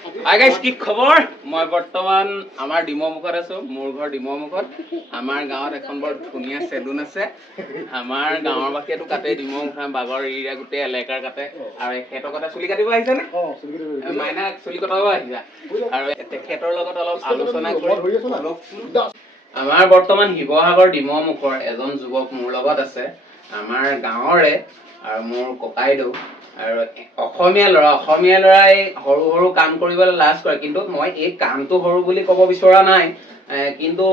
Hi guys, কি খবৰ? মই বৰ্তমান আমাৰ ডিমমুখত আছো। মোৰ ঘৰ ডিমমুখত। আমাৰ গাঁৱত এখন বৰ ধুনীয়া চেলুন আছে। আমাৰ গাঁৱৰ বাকীটো কাটে ডিমমুখা বাগৰ এৰিয়া গোটেই এলেকাৰ কাটে। আৰু এখেতৰ কথা চুলি কাটিব আহিছে নে? মাইনা চুলি কটাব আহিছা। আৰু তেখেতৰ লগত অলপ আলোচনা কৰি আমাৰ বৰ্তমান শিৱসাগৰ ডিমমুখৰ এজন যুৱক মোৰ লগত আছে। আমাৰ গাঁৱৰে আৰু মোৰ ককাইদেউ আৰু অসমীয়া ল'ৰাই সৰু সৰু কাম কৰিবলৈ লাজ কৰে, কিন্তু মই এই কামটো সৰু বুলি ক'ব বিচৰা নাই। কিন্তু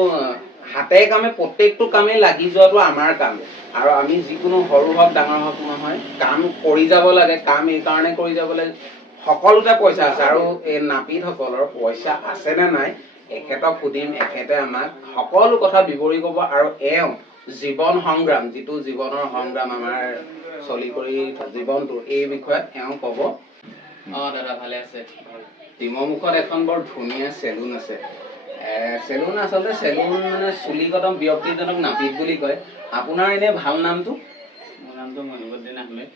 হাতে কামে প্ৰত্যেকটো কামেই লাগি যোৱাটো আমাৰ কাম। আৰু আমি যিকোনো সৰু হওক ডাঙৰ হওক নহয়, কাম কৰি যাব লাগে। কাম এই কাৰণে কৰি যাব লাগে, সকলোতে পইচা আছে। আৰু এই নাপিতসকলৰ পইচা আছে নে নাই এখেতক সুধিম। এখেতে আমাক সকলো কথা বিৱৰি ক'ব। আৰু জীৱন সংগ্ৰাম, যিটো জীৱনৰ সংগ্ৰাম আমাৰ চলি কৰি জীৱনটো, এই বিষয়ত ক'ব। দাদা ভালে আছে? ডিমমুখত এখন বৰ ধুনীয়া চেলুন আছে। চেলুন আচলতে চেলুন মানে চুলি কটম ব্যক্তিজনক নাপিত বুলি কয়। আপোনাৰ এনে ভাল নামটো? মোৰ নামটো মহিবুদ্দিন আহমেদ।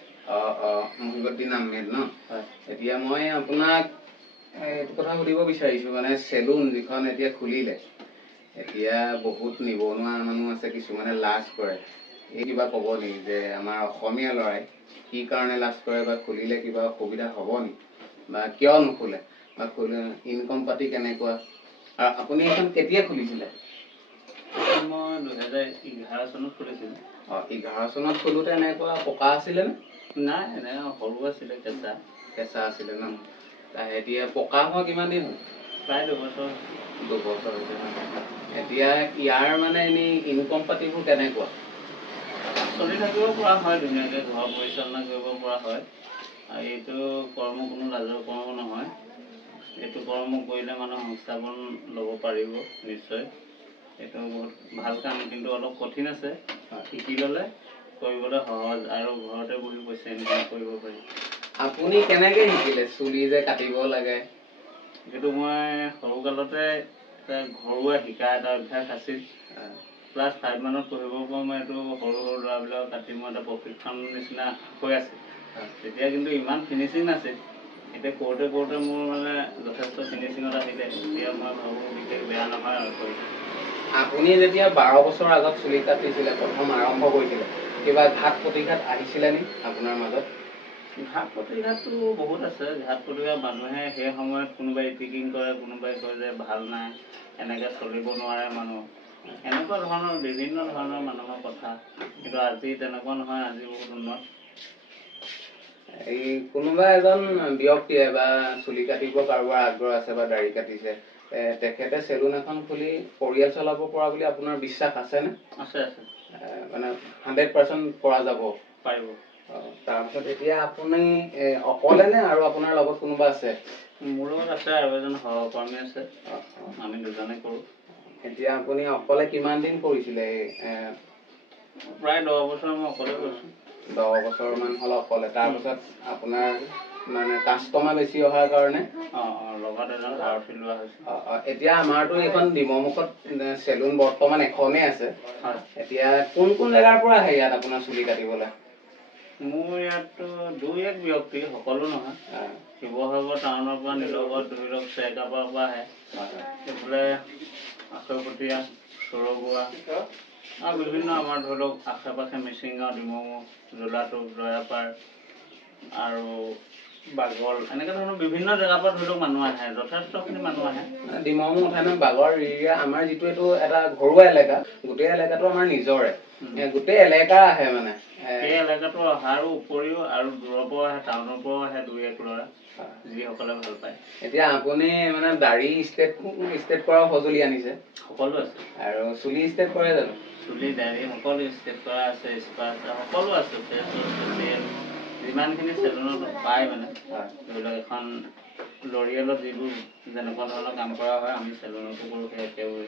মহিবুদ্দিন আহমেদ ন? হয়। এতিয়া মই আপোনাক এইটো কথা সুধিব বিচাৰিছো, মানে চেলুন যিখন এতিয়া খুলিলে, এতিয়া বহুত নিবনুৱা মানুহ আছে, কিছুমানে লাজ কৰে। এই কিবা ক'ব নেকি যে আমাৰ অসমীয়া ল'ৰাই কি কাৰণে লাজ কৰে, বা খুলিলে কিবা অসুবিধা হ'ব নেকি, বা কিয় নুখোলে, বা ইনকম পাতি কেনেকুৱা? আৰু আপুনি এখন কেতিয়া খুলিছিলে? মই 2011 চনত খুলিছিলোঁ। 11 চনত খোলোতে এনেকুৱা পকা আছিলে নে? নাই, এনে সৰু আছিলে, কেঁচা আছিলে ন? এতিয়া পকা হোৱা কিমান দিন হ'ল? প্ৰায় 2 বছৰ। 2 বছৰ হৈছে ন? এতিয়া ইয়াৰ মানে এনেই ইনকম পাতিবোৰ কেনেকুৱা? চলি থাকিব পৰা হয় ধুনীয়াকৈ, ঘৰ পৰিচালনা কৰিব পৰা হয়। আৰু এইটো কৰ্ম কোনো লাজৰ কৰ্ম নহয়। এইটো কৰ্ম কৰিলে মানুহ সংস্থাপন ল'ব পাৰিব নিশ্চয়। এইটো বহুত ভাল কাম, কিন্তু অলপ কঠিন আছে। শিকি ল'লে কৰিবলৈ সহজ, আৰু ঘৰতে বহি পইচা ইনকাম কৰিব পাৰি। আপুনি কেনেকৈ শিকিলে চুলি যে কাটিব লাগে? সেইটো মই সৰুকালতে ঘৰুৱা শিকা এটা অভ্যাস আছিল। ক্লাছ 5 মানত পঢ়িবৰ পৰা মই এইটো সৰু সৰু ল'ৰাবিলাকক কাটি মই এটা প্ৰশিক্ষণ নিচিনা হৈ আছিল। তেতিয়া কিন্তু ইমান ফিনিচিং নাছিল। এতিয়া কৰোঁতে কৰোঁতে মোৰ মানে যথেষ্ট ফিনিচিঙত আহিলে। এতিয়া মই ভাবোঁ বিশেষ বেয়া নহয় আৰু কৰি। আপুনি যেতিয়া 12 বছৰ আগত চুলি কাটিছিলে, প্ৰথম আৰম্ভ কৰিছিলে, কিবা ঘাত প্ৰতিঘাত আহিছিলে নি আপোনাৰ মাজত? ঘাত প্ৰতিঘাতটো বহুত আছে। ঘাত প্ৰতিঘাত মানুহে সেই সময়ত কোনোবাই ইপিকিং কৰে, কোনোবাই কয় যে ভাল নাই, এনেকৈ চলিব নোৱাৰে মানুহ, এনেকুৱা ধৰণৰ বিভিন্ন ধৰণৰ মানুহৰ কথা। কিন্তু আজি তেনেকুৱা নহয়, আজি বহুত উন্নত। এই কোনোবা এজন ব্যক্তিয়ে বা চুলি কাটিব কাৰোবাৰ আগ্ৰহ আছে বা দাড়ি কাটিছে, তেখেতে চেলুন এখন খুলি পৰিয়াল চলাব পৰা বুলি আপোনাৰ বিশ্বাস আছেনে? আছে। মানে 100% পৰা যাব? পাৰিব। তাৰপিছত এতিয়া আপুনি অকলে নে আৰু আপোনাৰ লগত কোনোবা আছে? মোৰ লগত আছে আৰু এজন সহকৰ্মী আছে। আমি দুজনে কৰোঁ। এতিয়া আপুনি অকলে কিমান দিন কৰিছিলে? প্ৰায় 10 বছৰ মই অকলে কৰিছোঁ। 10 বছৰমান হ'ল অকলে। তাৰপিছত আপোনাৰ মানে কাষ্টমাৰ বেছি অহাৰ কাৰণে লগত এজন আৰক্ষী লোৱা হৈছে। এতিয়া আমাৰতো এইখন ডিমমুখত চেলুন বৰ্তমান এখনেই আছে। এতিয়া কোন কোন জেগাৰ পৰা আহে ইয়াত আপোনাৰ চুলি কাটিবলৈ? মোৰ ইয়াততো 2-1 ব্যক্তি, সকলো নহয়। শিৱসাগৰ টাউনৰ পৰা নিলগত ধৰি লওক চেৰকাপাৰ পৰা আহে। এইফালে আখৈপটীয়া, চৰগুৱা আৰু বিভিন্ন আমাৰ ধৰি লওক আশে পাশে মিচিংগাঁও, ডিমমুখ, জোলাটোপ, দয়াপাৰ আৰু বাগল, এনেকৈ ধৰণৰ বিভিন্ন জেগাৰ পৰা ধৰি লওক মানুহ আহে। যথেষ্টখিনি মানুহ আহে। ডিমমুখ উঠাই বাগৰ এৰিয়া, আমাৰ যিটো এইটো এটা ঘৰুৱা এলেকা, গোটেই এলেকাটো আমাৰ নিজৰে। গোটেই এলেকা আহে মানে। সেই এলেকাটো অহাৰ উপৰিও আৰু দূৰৰ পৰাও আহে, টাউনৰ পৰাও আহে 2-1 ল'ৰা, যিসকলে ভাল পায়। এতিয়া আপুনি মানে দাড়ি ষ্ট্ৰেট কৰাও সঁজুলি আনিছে? সকলো আছে। আৰু চুলি ষ্ট্ৰেট কৰে জানো? চুলি দাড়ি সকলো ষ্ট্ৰেট কৰা আছে, স্পা আছে, সকলো আছে। ফেচিয়েল যিমানখিনি চেলুনত পায় মানে, ধৰি লওক এখন লৰিয়েলত যিবোৰ যেনেকুৱা ধৰণৰ কাম কৰা হয়, আমি চেলুনতো কৰোঁ সেই একেবোৰে।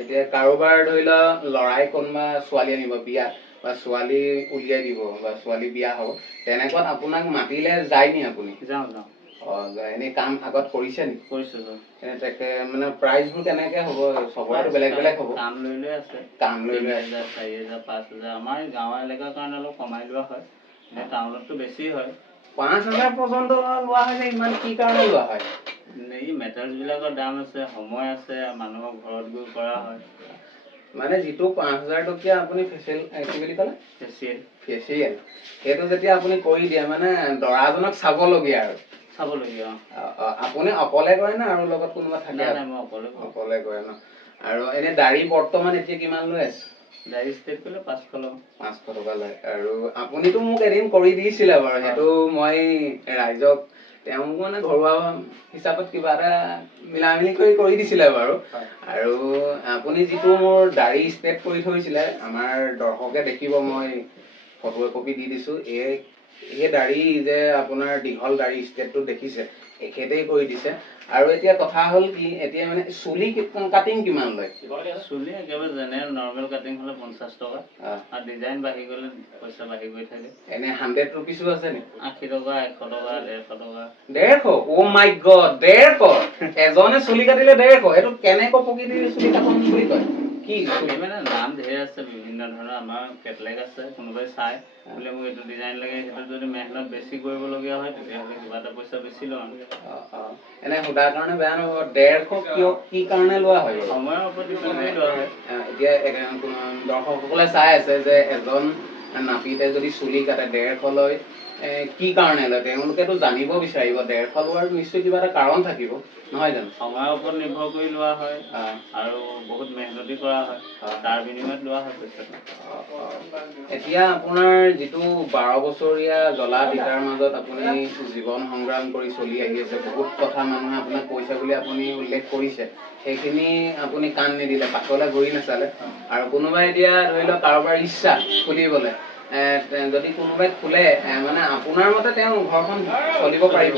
এতিয়া কাৰোবাৰ ধৰি লওক ল'ৰাই কোনোবা ছোৱালী আনিব বিয়াত, বা ছোৱালী উলিয়াই দিব, বা ছোৱালী বিয়া হ'ব, তেনেকুৱাত আপোনাক মাতিলে যায় নি আপুনি? যাওঁ। এনেই কাম আগত কৰিছে নি? কৰিছোঁ। মানে প্ৰাইচবোৰ কেনেকৈ হ'ব? চবৰটো বেলেগ বেলেগ হ'ব। কাম লৈ আছে। কাম লৈ 3,000, 4,000, 5,000। আমাৰ গাঁৱৰ এলেকাৰ কাৰণে অলপ কমাই লোৱা হয়। টাউনততো বেছি হয়। 5,000 পৰ্যন্ত লোৱা হয় যে, ইমান কি কাৰণে লোৱা হয়? এই মেটেৰিয়েলছবিলাকৰ দাম আছে, সময় আছে, মানুহৰ ঘৰত গৈ কৰা হয়। মানে যিটো 5,000 টকীয়া আপুনি ফেচিয়েল কি বুলি ক'লে ফেচিয়েল সেইটো যেতিয়া আপুনি কৰি দিয়ে মানে দৰাজনক চাবলগীয়া আৰু চাবলগীয়া। আপুনি অকলে কৰে না আৰু লগত কোনোবা থাকে? নাই, মই অকলে কৰে ন। আৰু এনে দাড়ি বৰ্তমান এতিয়া কিমান লৈ আছে? দাড়ি ষ্ট্ৰেট কৰিলে 500 লওঁ। 500 টকা লয়। আৰু আপুনিতো মোক এদিন কৰি দিছিলে বাৰু, সেইটো মই ৰাইজক তেওঁক মানে ঘৰুৱা হিচাপত কিবা এটা মিলামিলি কৰি দিছিলে বাৰু। আৰু আপুনি যিটো মোৰ দাড়ি ষ্ট্ৰেট কৰি থৈছিলে, আমাৰ দৰ্শকে দেখিব, মই ফটো একপি দি দিছোঁ। এই দাড়ি যে আপোনাৰ দীঘল দাড়ি ষ্ট্ৰেটটো দেখিছে, এখেতেই কৰি দিছে। আৰু এতিয়া কথা হ'ল কি, এতিয়া মানে চুলি কাটিং কিমান লয়? চুলি একেবাৰে জেনেৰেল নৰ্মেল কাটিং হ'লে 50 টকা, আৰু ডিজাইন বাঢ়ি গ'লে পইচা বাঢ়ি গৈ থাকে। এনে 100 ৰুপিছো আছে নি? 80 টকা, 100 টকা, 150 টকা। 150? অ' মাই গড, 150! এজনে চুলি কাটিলে 150? এইটো কেনেকৈ প্ৰকৃতিৰ চুলি কাটন বুলি কয়? কি চুলি মানে নাম ধেৰ আছে, বিভিন্ন ধৰণৰ। আমাৰ কেটলেগ আছে, কোনোবাই চাই বোলে মোক এইটো ডিজাইন লাগে, সেইটো যদি মেহনত বেছি কৰিবলগীয়া হয় তেতিয়াহ'লে কিবা এটা পইচা বেছি লওঁ। এনে সোধাৰ কাৰণে বেয়া নহ'ব, 150 কি কাৰণে লোৱা হয়? সময়ৰ ওপৰত ডিপেণ্ড কৰি লোৱা হয়। এতিয়া দৰ্শকসকলে চাই আছে যে এজন নাপিতে যদি চুলি কাটে 150 লয়, কি কাৰণে লয়? তেওঁলোকেতো জানিব বিচাৰিব। 150 লোৱাৰ নিশ্চয় কিবা এটা কাৰণ থাকিব, নহয় জানো? সময়ৰ ওপৰত নিৰ্ভৰ কৰি লোৱা হয়, আৰু বহুত মেহনতি কৰা হয়, তাৰ বিনিময়ত লোৱা হয় পইচাটো। এতিয়া আপোনাৰ যিটো 12 বছৰীয়া জ্বলা তিতাৰ মাজত আপুনি জীৱন সংগ্ৰাম কৰি চলি আহি আছে, বহুত কথা মানুহে আপোনাক কৈছে বুলি আপুনি উল্লেখ কৰিছে, সেইখিনি আপুনি কাণ নিদিলে, পাছলৈ ঘূৰি নাচালে। আৰু কোনোবাই এতিয়া ধৰি লওক কাৰোবাৰ ইচ্ছা খুলিবলৈ, যদি কোনোবাই খোলে, মানে আপোনাৰ মতে তেওঁ ঘৰখন চলিব পাৰিব?